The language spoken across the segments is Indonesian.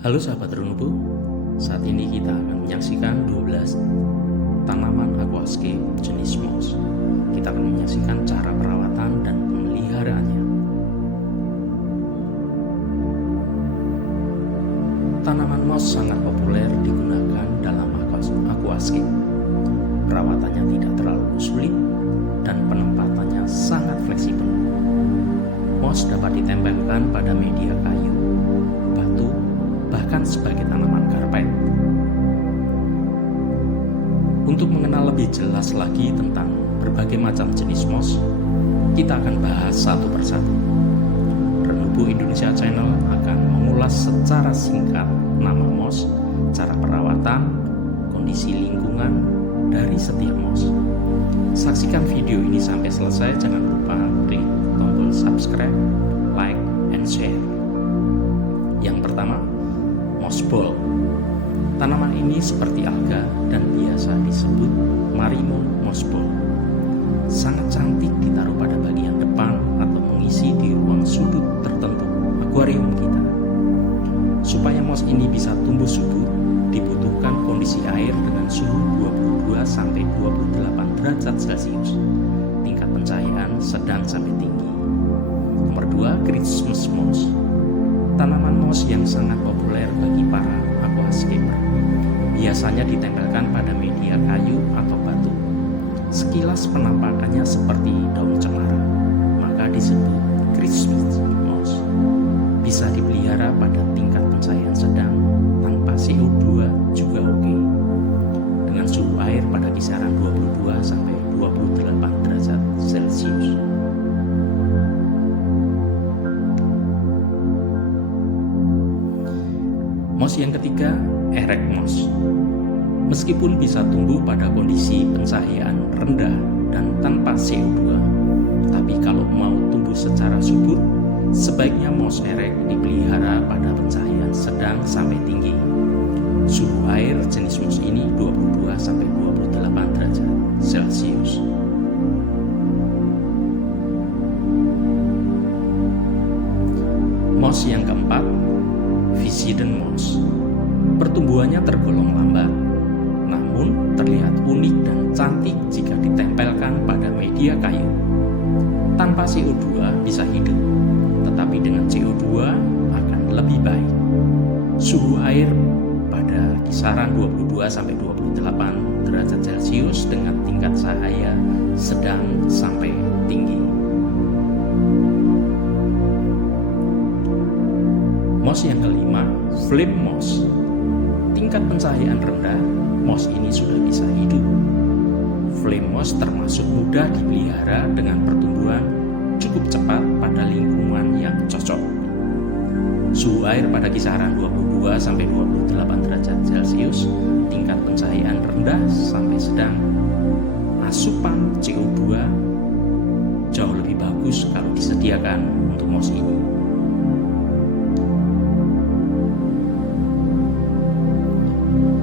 Halo sahabat Renubu, saat ini kita akan menyaksikan 12 tanaman aquascape jenis moss. Kita akan menyaksikan cara perawatan dan pemeliharaannya. Tanaman moss sangat populer digunakan dalam aquascape. Perawatannya tidak terlalu sulit dan penempatannya sangat fleksibel. Moss dapat ditempelkan pada media kayu, batu, bahkan sebagai tanaman karpet. Untuk mengenal lebih jelas lagi tentang berbagai macam jenis moss, kita akan bahas satu persatu. Renubu Indonesia Channel akan mengulas secara singkat nama moss, cara perawatan, kondisi lingkungan dari setiap moss. Saksikan video ini sampai selesai, jangan lupa klik tombol subscribe, like, and share. Yang pertama, moss ball. Tanaman ini seperti alga dan biasa disebut marimo moss ball. Sangat cantik ditaruh pada bagian depan atau mengisi di ruang sudut tertentu akuarium kita. Supaya moss ini bisa tumbuh subur, dibutuhkan kondisi air dengan suhu 22-28 derajat Celcius. Tingkat pencahayaan sedang sampai tinggi. Nomor 2, Christmas moss. Tanaman moss yang sangat populer bagi para aquascaper. Biasanya ditempelkan pada media kayu atau batu. Sekilas penampakannya seperti daun cemara, maka disebut Christmas moss. Bisa dipelihara pada tingkat pencahayaan sedang, tanpa CO2 juga oke. Dengan suhu air pada kisaran 22-28 derajat Celcius. Moss yang ketiga, erect moss. Meskipun bisa tumbuh pada kondisi pencahayaan rendah dan tanpa CO2, tapi kalau mau tumbuh secara subur, sebaiknya moss erect dipelihara pada pencahayaan sedang sampai tinggi. Suhu air jenis moss ini 22-28 derajat Celcius. Moss yang keempat, Visiden moss. Pertumbuhannya tergolong lambat, namun terlihat unik dan cantik jika ditempelkan pada media kayu. Tanpa CO2 bisa hidup, tetapi dengan CO2 akan lebih baik. Suhu air pada kisaran 22-28 derajat Celcius dengan tingkat cahaya sedang sampai tinggi. Moss yang kelima, flip moss. Tingkat pencahayaan rendah, moss ini sudah bisa hidup. Flame moss termasuk mudah dipelihara dengan pertumbuhan cukup cepat pada lingkungan yang cocok. Suhu air pada kisaran 22-28 derajat Celcius, tingkat pencahayaan rendah sampai sedang. Asupan CO2 jauh lebih bagus kalau disediakan untuk moss ini.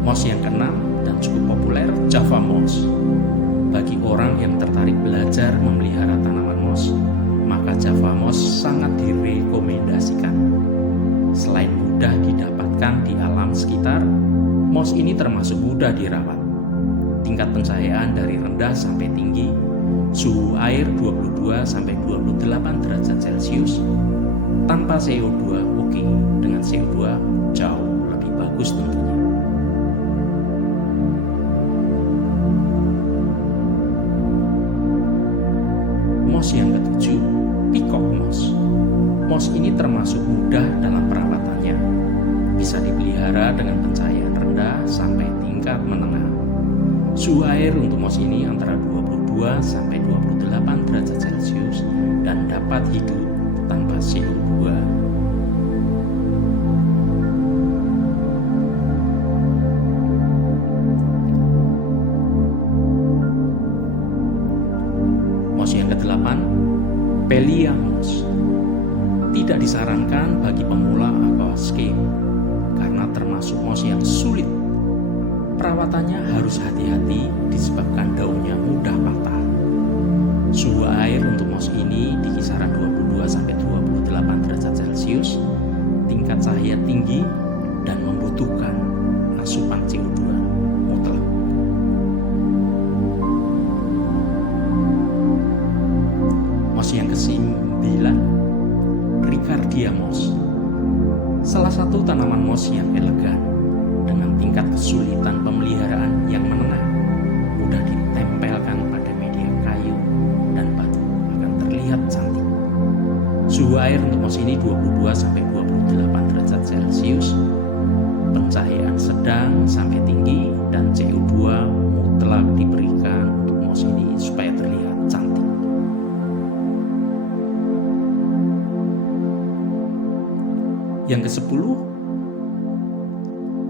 Moss yang keenam dan cukup populer, Java moss. Bagi orang yang tertarik belajar memelihara tanaman moss, maka Java moss sangat direkomendasikan. Selain mudah didapatkan di alam sekitar, moss ini termasuk mudah dirawat. Tingkat pencahayaan dari rendah sampai tinggi, suhu air 22-28 derajat Celcius. Tanpa CO2 oke, dengan CO2 jauh lebih bagus tentunya. Moss yang ketujuh, peacock moss. Moss ini termasuk mudah dalam perawatannya. Bisa dipelihara dengan pencahayaan rendah sampai tingkat menengah. Suhu air untuk moss ini antara 22-28 derajat Celcius dan dapat hidup tanpa CO2. Moss yang ke-8, Pellia moss. Tidak disarankan bagi pemula aquascape karena termasuk moss yang sulit. Perawatannya harus hati-hati disebabkan daunnya mudah patah. Suhu air untuk moss ini di kisaran 22-28 derajat Celcius, tingkat cahaya tinggi, dan Salah satu tanaman moss yang elegan dengan tingkat kesulitan pemeliharaan yang menengah, mudah ditempelkan pada media kayu dan batu akan terlihat cantik. Suhu air untuk moss ini 22-28 derajat Celcius, pencahayaan sedang sampai tinggi, dan CO2 mutlak diberikan untuk moss ini supaya terlihat cantik. Yang ke-10,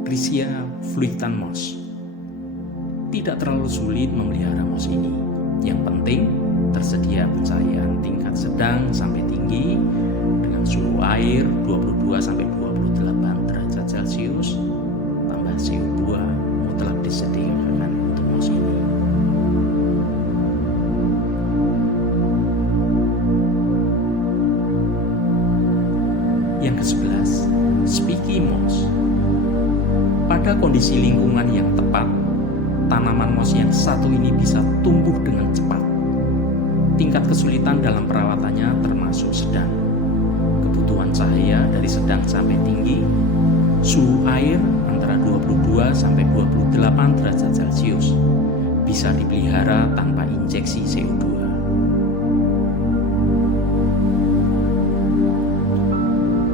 Grisia fluitan moss. Tidak terlalu sulit memelihara moss ini. Yang penting tersedia pencahayaan tingkat sedang sampai tinggi dengan suhu air 22-28 derajat Celcius tambah CO2 mutlak disediakan untuk moss ini. Yang ke-11, Spiky moss. Pada kondisi lingkungan yang tepat, tanaman moss yang satu ini bisa tumbuh dengan cepat. Tingkat kesulitan dalam perawatannya termasuk sedang. Kebutuhan cahaya dari sedang sampai tinggi. Suhu air antara 22-28 derajat Celcius. Bisa dipelihara tanpa injeksi CO2.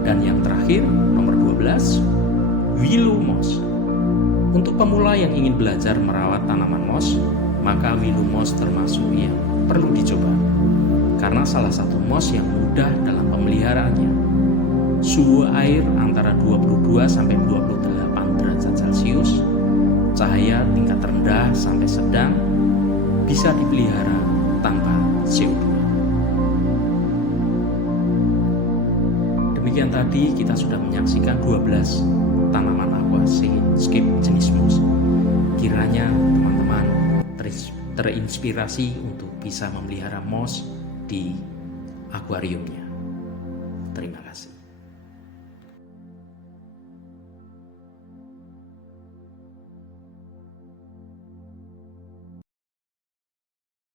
Dan yang terakhir, nomor 12, willow moss. Untuk pemula yang ingin belajar merawat tanaman moss, maka willow moss termasuk yang perlu dicoba. Karena salah satu moss yang mudah dalam pemeliharaannya. Suhu air antara 22-28 derajat Celcius, cahaya tingkat rendah sampai sedang, bisa dipelihara tanpa CO2. Demikian tadi kita sudah menyaksikan 12 tanaman aquascape jenis moss. Kiranya teman-teman terinspirasi untuk bisa memelihara moss di akuariumnya. Terima kasih.